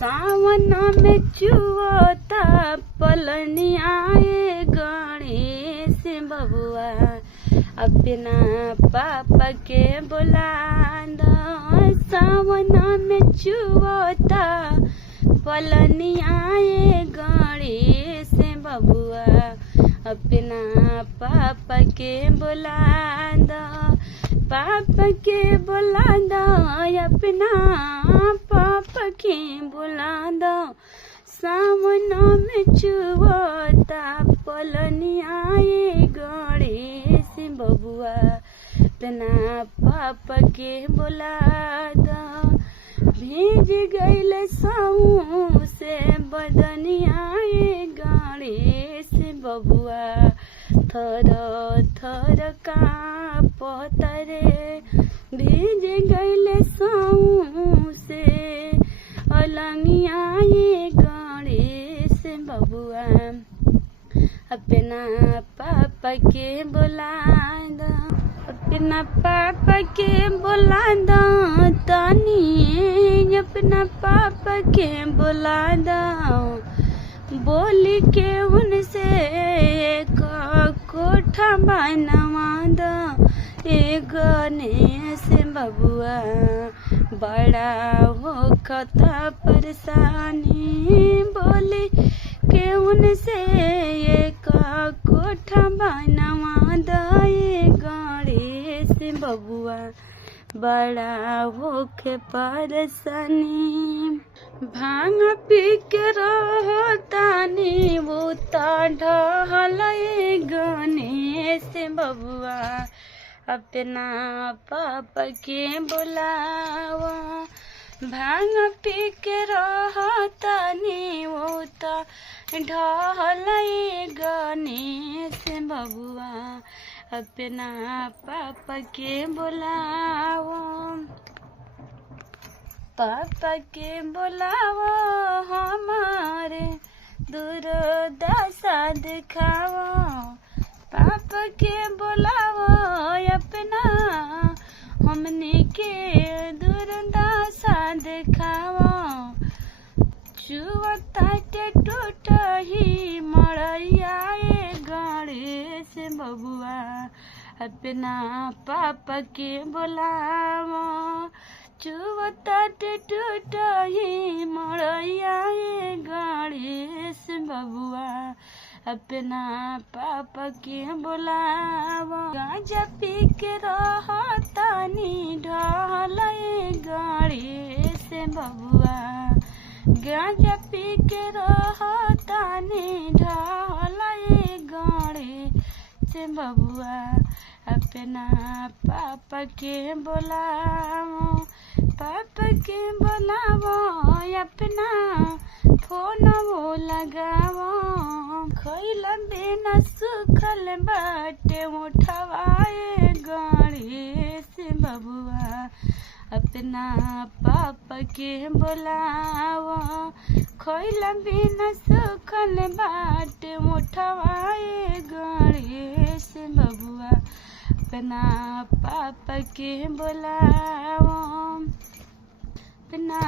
सावन में चुवता पलनी आए गणेश बबुआ अपना पापा के बुला दो। सावन में चुवता पलनी आए गणेश बबुआ अपना पापा के बुला दो। पापा के बुला दो अपना पापा के बुला दो। सावन में चुवता पलनी आए गणेश बबुआ अपना पापा के बुला दो। भीज गईल साऊ से बदनी आए गणेश बबुआ थर थर कांपत रे। भीज गईल साऊ से अलंगी आए गणेश बबुआ अपना पापा के बुला दो। अपना पापा के बुला दो तानी अपना पापा के बुला दो। बोली के उनसे एक कोठा बनवा दो। गणेश बबुआ बड़ा होखता परेशानी। बोली के उनसे एक कोठा बनवा दो। गणेश बबुआ बड़ा होखे परेशानी। भांग पी के रहतानी वो ढहल गणेश बबुआ अपना पापा के बुलावा। भांग पी के रहतानी वो ढहल गणेश बबुआ अपना पापा के बुलावा। पापा के बुलावा हमारे दुर्दशा दिखावा। पापा के बुलावा अपना हमने के दुर्दशा दिखावा। चुवता के टूट ही मड़ैया गणेश बबुआ अपना पापा के बुलावा। चुवता के टूट ही मड़ैया गणेश बबुआ अपना पापा के बुलावा। गांजा पी के रहतानी ढहल गणेश बबुआ। गांजा पी के रहतानी ढहल गणेश बबुआ अपना पापा के बुलावा। पापा के बुलावा अपना फोन वो लगावा। खइला बिना सुखल बाटे उठवाए गणेश बबुआ अपना पापा के बुलावा। खइला बिना सुखल बाटे उठवाए गणेश बबुआ अपना पापा के बुलावा। अपना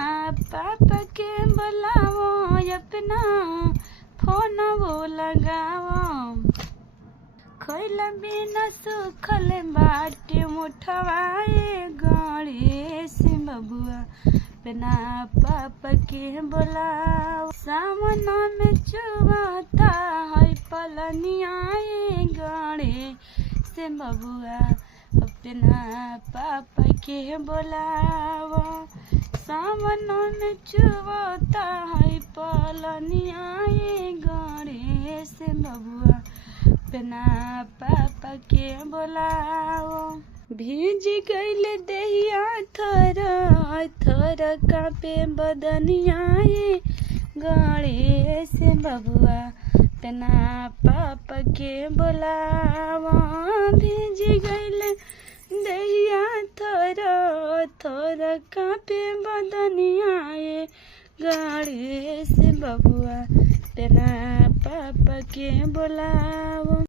पापा के बुलावा अपना फोन वो लगावा। खइला बिना सुखल बाटे उठवाए गणेश बबुआ अपना पापा के बुलावा। सावन में चुवता है पलनी आए गणेश बबुआ अपना पापा के बुलावा। सावन में चुवता है पलनी आए गणेश बबुआ अपना पापा के बुलावा। भीज गईल देहिया थर थर कांपे बदनिया गणेश बबुआ अपना पापा के बुलावा। भीज गईल देहिया थर थर कांपे बदनिया गणेश बबुआ अपना पापा के बुलावा।